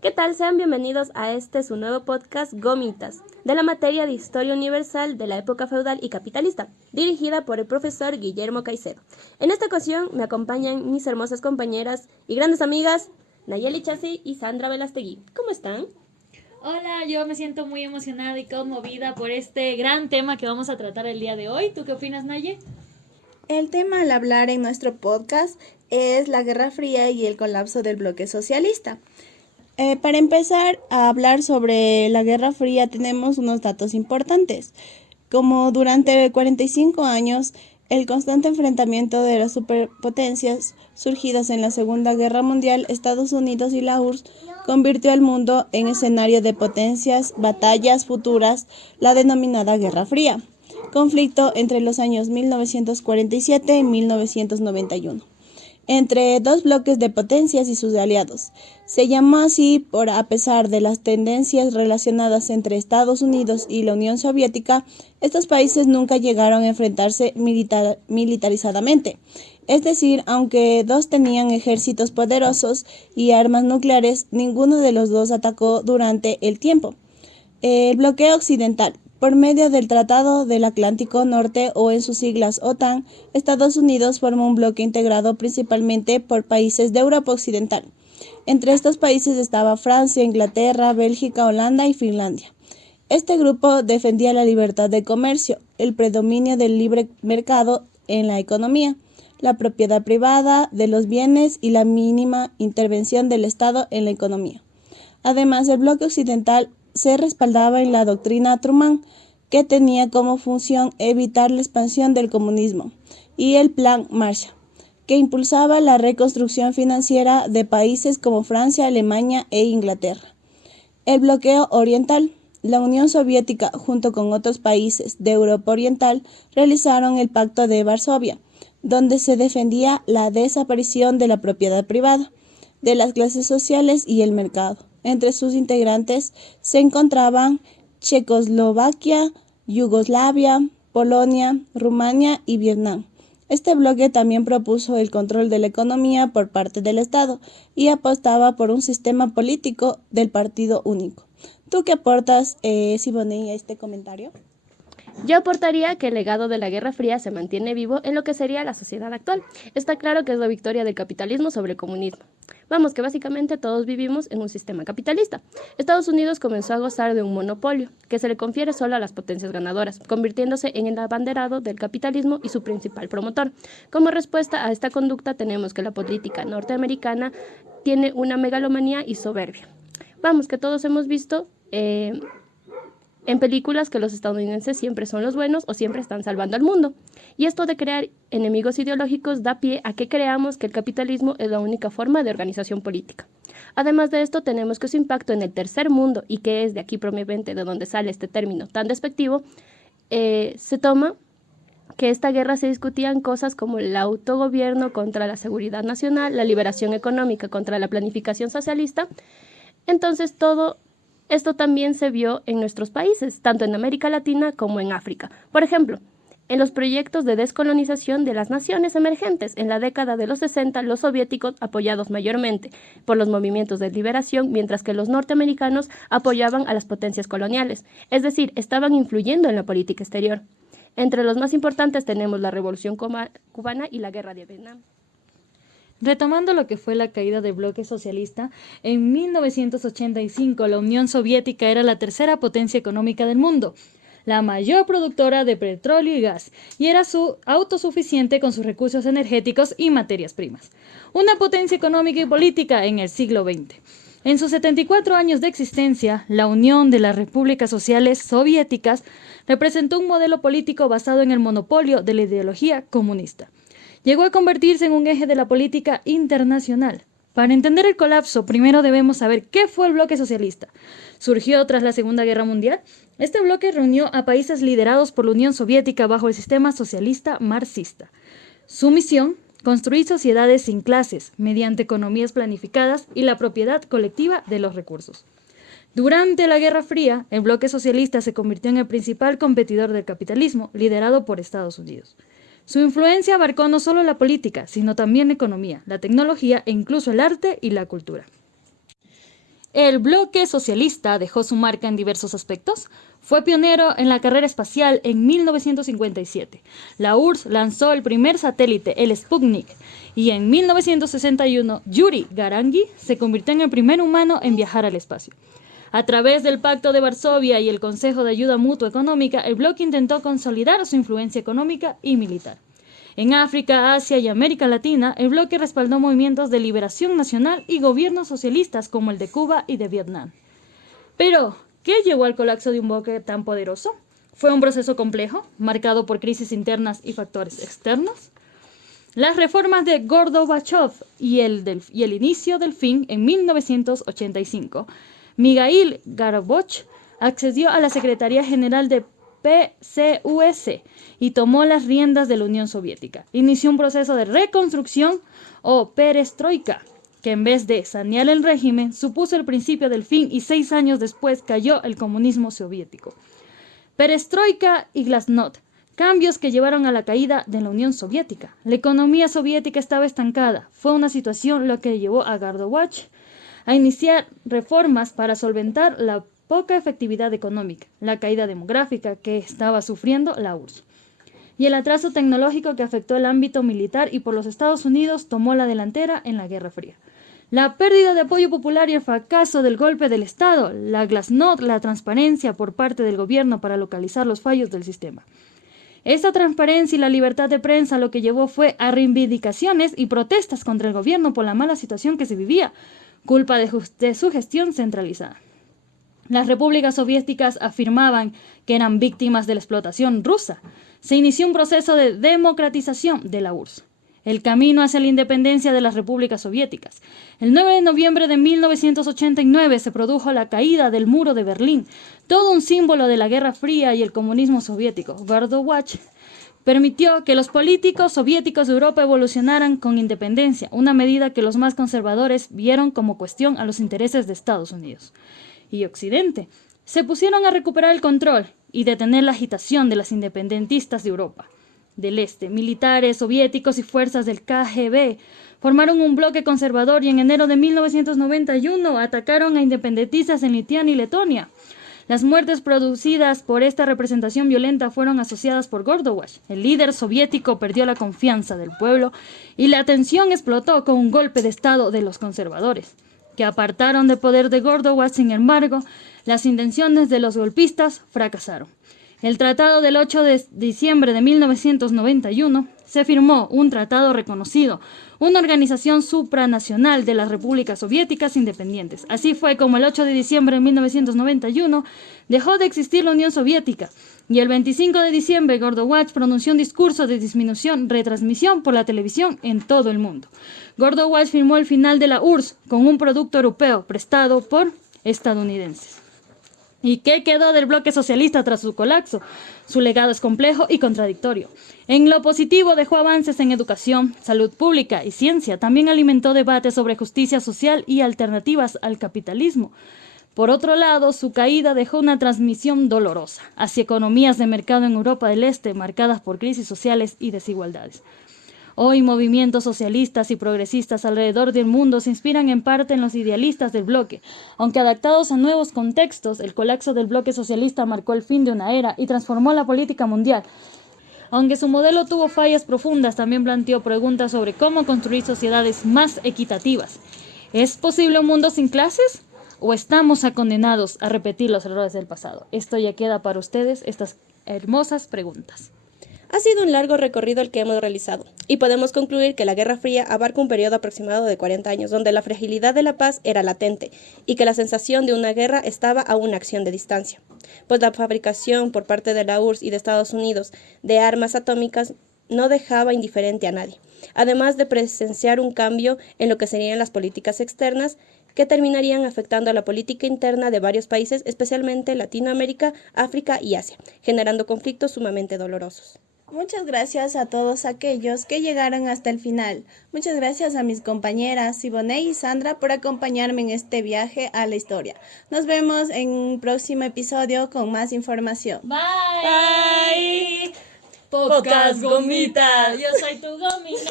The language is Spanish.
¿Qué tal? Sean bienvenidos a su nuevo podcast Gomitas, de la materia de Historia Universal de la época feudal y capitalista, dirigida por el profesor Guillermo Caicedo. En esta ocasión me acompañan mis hermosas compañeras y grandes amigas, Nayeli Chasi y Sandra Velastegui. ¿Cómo están? Hola, yo me siento muy emocionada y conmovida por este gran tema que vamos a tratar el día de hoy. ¿Tú qué opinas, Naye? El tema al hablar en nuestro podcast es la Guerra Fría y el colapso del bloque socialista. Para empezar a hablar sobre la Guerra Fría tenemos unos datos importantes. Como durante 45 años, el constante enfrentamiento de las superpotencias surgidas en la Segunda Guerra Mundial, Estados Unidos y la URSS, convirtió al mundo en escenario de potencias, batallas futuras, la denominada Guerra Fría, conflicto entre los años 1947 y 1991 entre dos bloques de potencias y sus aliados. Se llamó así por a pesar de las tendencias relacionadas entre Estados Unidos y la Unión Soviética, estos países nunca llegaron a enfrentarse militarizadamente. Es decir, aunque dos tenían ejércitos poderosos y armas nucleares, ninguno de los dos atacó durante el tiempo. El bloqueo occidental. Por medio del Tratado del Atlántico Norte o en sus siglas OTAN, Estados Unidos forma un bloque integrado principalmente por países de Europa Occidental. Entre estos países estaba Francia, Inglaterra, Bélgica, Holanda y Finlandia. Este grupo defendía la libertad de comercio, el predominio del libre mercado en la economía, la propiedad privada de los bienes y la mínima intervención del Estado en la economía. Además, el bloque occidental se respaldaba en la doctrina Truman, que tenía como función evitar la expansión del comunismo, y el Plan Marshall, que impulsaba la reconstrucción financiera de países como Francia, Alemania e Inglaterra. El bloqueo oriental. La Unión Soviética, junto con otros países de Europa Oriental, realizaron el Pacto de Varsovia, donde se defendía la desaparición de la propiedad privada, de las clases sociales y el mercado. Entre sus integrantes se encontraban Checoslovaquia, Yugoslavia, Polonia, Rumania y Vietnam. Este bloque también propuso el control de la economía por parte del Estado y apostaba por un sistema político del partido único. ¿Tú qué aportas, Siboney, a este comentario? Yo aportaría que el legado de la Guerra Fría se mantiene vivo en lo que sería la sociedad actual. Está claro que es la victoria del capitalismo sobre el comunismo. Vamos, que básicamente todos vivimos en un sistema capitalista. Estados Unidos comenzó a gozar de un monopolio que se le confiere solo a las potencias ganadoras, convirtiéndose en el abanderado del capitalismo y su principal promotor. Como respuesta a esta conducta tenemos que la política norteamericana tiene una megalomanía y soberbia. Vamos, que todos hemos visto en películas que los estadounidenses siempre son los buenos o siempre están salvando al mundo. Y esto de crear enemigos ideológicos da pie a que creamos que el capitalismo es la única forma de organización política. Además de esto, tenemos que su impacto en el tercer mundo, y que es de aquí probablemente de donde sale este término tan despectivo, se toma que esta guerra se discutían cosas como el autogobierno contra la seguridad nacional, la liberación económica contra la planificación socialista. Entonces todo esto también se vio en nuestros países, tanto en América Latina como en África. Por ejemplo, en los proyectos de descolonización de las naciones emergentes. En la década de los 60, los soviéticos, apoyados mayormente por los movimientos de liberación, mientras que los norteamericanos apoyaban a las potencias coloniales, es decir, estaban influyendo en la política exterior. Entre los más importantes tenemos la Revolución Cubana y la Guerra de Vietnam. Retomando lo que fue la caída del bloque socialista, en 1985 la Unión Soviética era la tercera potencia económica del mundo, la mayor productora de petróleo y gas, y era autosuficiente con sus recursos energéticos y materias primas. Una potencia económica y política en el siglo XX. En sus 74 años de existencia, la Unión de las Repúblicas Sociales Soviéticas representó un modelo político basado en el monopolio de la ideología comunista. Llegó a convertirse en un eje de la política internacional. Para entender el colapso, primero debemos saber qué fue el bloque socialista. Surgió tras la Segunda Guerra Mundial. Este bloque reunió a países liderados por la Unión Soviética bajo el sistema socialista marxista. Su misión, construir sociedades sin clases, mediante economías planificadas y la propiedad colectiva de los recursos. Durante la Guerra Fría, el bloque socialista se convirtió en el principal competidor del capitalismo, liderado por Estados Unidos. Su influencia abarcó no solo la política, sino también la economía, la tecnología e incluso el arte y la cultura. El bloque socialista dejó su marca en diversos aspectos. Fue pionero en la carrera espacial en 1957. La URSS lanzó el primer satélite, el Sputnik, y en 1961 Yuri Gagarin se convirtió en el primer humano en viajar al espacio. A través del Pacto de Varsovia y el Consejo de Ayuda Mutua Económica, el bloque intentó consolidar su influencia económica y militar. En África, Asia y América Latina, el bloque respaldó movimientos de liberación nacional y gobiernos socialistas como el de Cuba y de Vietnam. Pero, ¿qué llevó al colapso de un bloque tan poderoso? ¿Fue un proceso complejo, marcado por crisis internas y factores externos? Las reformas de Gorbachev y el inicio del fin en 1985. Mikhail Gorbachev accedió a la Secretaría General de PCUS y tomó las riendas de la Unión Soviética. Inició un proceso de reconstrucción o perestroika, que en vez de sanear el régimen, supuso el principio del fin y 6 años después cayó el comunismo soviético. Perestroika y glasnost, cambios que llevaron a la caída de la Unión Soviética. La economía soviética estaba estancada. Fue una situación lo que llevó a Gorbachev a iniciar reformas para solventar la poca efectividad económica, la caída demográfica que estaba sufriendo la URSS y el atraso tecnológico que afectó el ámbito militar y por los Estados Unidos tomó la delantera en la Guerra Fría. La pérdida de apoyo popular y el fracaso del golpe del Estado, la glasnost, la transparencia por parte del gobierno para localizar los fallos del sistema. Esta transparencia y la libertad de prensa lo que llevó fue a reivindicaciones y protestas contra el gobierno por la mala situación que se vivía, culpa de su gestión centralizada. Las repúblicas soviéticas afirmaban que eran víctimas de la explotación rusa. Se inició un proceso de democratización de la URSS. El camino hacia la independencia de las repúblicas soviéticas. El 9 de noviembre de 1989 se produjo la caída del muro de Berlín, todo un símbolo de la Guerra Fría y el comunismo soviético. Gorbachev permitió que los políticos soviéticos de Europa evolucionaran con independencia, una medida que los más conservadores vieron como cuestión a los intereses de Estados Unidos y Occidente. Se pusieron a recuperar el control y detener la agitación de las independentistas de Europa del Este. Militares soviéticos y fuerzas del KGB formaron un bloque conservador y en enero de 1991 atacaron a independentistas en Lituania y Letonia. Las muertes producidas por esta representación violenta fueron asociadas por Gorbachev. El líder soviético perdió la confianza del pueblo y la tensión explotó con un golpe de Estado de los conservadores, que apartaron de poder de Gorbachev. Sin embargo, las intenciones de los golpistas fracasaron. El tratado del 8 de diciembre de 1991 se firmó un tratado reconocido, una organización supranacional de las repúblicas soviéticas independientes. Así fue como el 8 de diciembre de 1991 dejó de existir la Unión Soviética y el 25 de diciembre Gorbachev pronunció un discurso de disminución, retransmisión por la televisión en todo el mundo. Gorbachev firmó el final de la URSS con un producto europeo prestado por estadounidenses. ¿Y qué quedó del bloque socialista tras su colapso? Su legado es complejo y contradictorio. En lo positivo dejó avances en educación, salud pública y ciencia. También alimentó debates sobre justicia social y alternativas al capitalismo. Por otro lado, su caída dejó una transmisión dolorosa hacia economías de mercado en Europa del Este marcadas por crisis sociales y desigualdades. Hoy movimientos socialistas y progresistas alrededor del mundo se inspiran en parte en los idealistas del bloque. Aunque adaptados a nuevos contextos, el colapso del bloque socialista marcó el fin de una era y transformó la política mundial. Aunque su modelo tuvo fallas profundas, también planteó preguntas sobre cómo construir sociedades más equitativas. ¿Es posible un mundo sin clases? ¿O estamos condenados a repetir los errores del pasado? Esto ya queda para ustedes, estas hermosas preguntas. Ha sido un largo recorrido el que hemos realizado, y podemos concluir que la Guerra Fría abarca un periodo aproximado de 40 años, donde la fragilidad de la paz era latente, y que la sensación de una guerra estaba a una acción de distancia, pues la fabricación por parte de la URSS y de Estados Unidos de armas atómicas no dejaba indiferente a nadie, además de presenciar un cambio en lo que serían las políticas externas, que terminarían afectando a la política interna de varios países, especialmente Latinoamérica, África y Asia, generando conflictos sumamente dolorosos. Muchas gracias a todos aquellos que llegaron hasta el final. Muchas gracias a mis compañeras Siboney y Sandra por acompañarme en este viaje a la historia. Nos vemos en un próximo episodio con más información. Bye. Pocas gomitas. Yo soy tu gomita.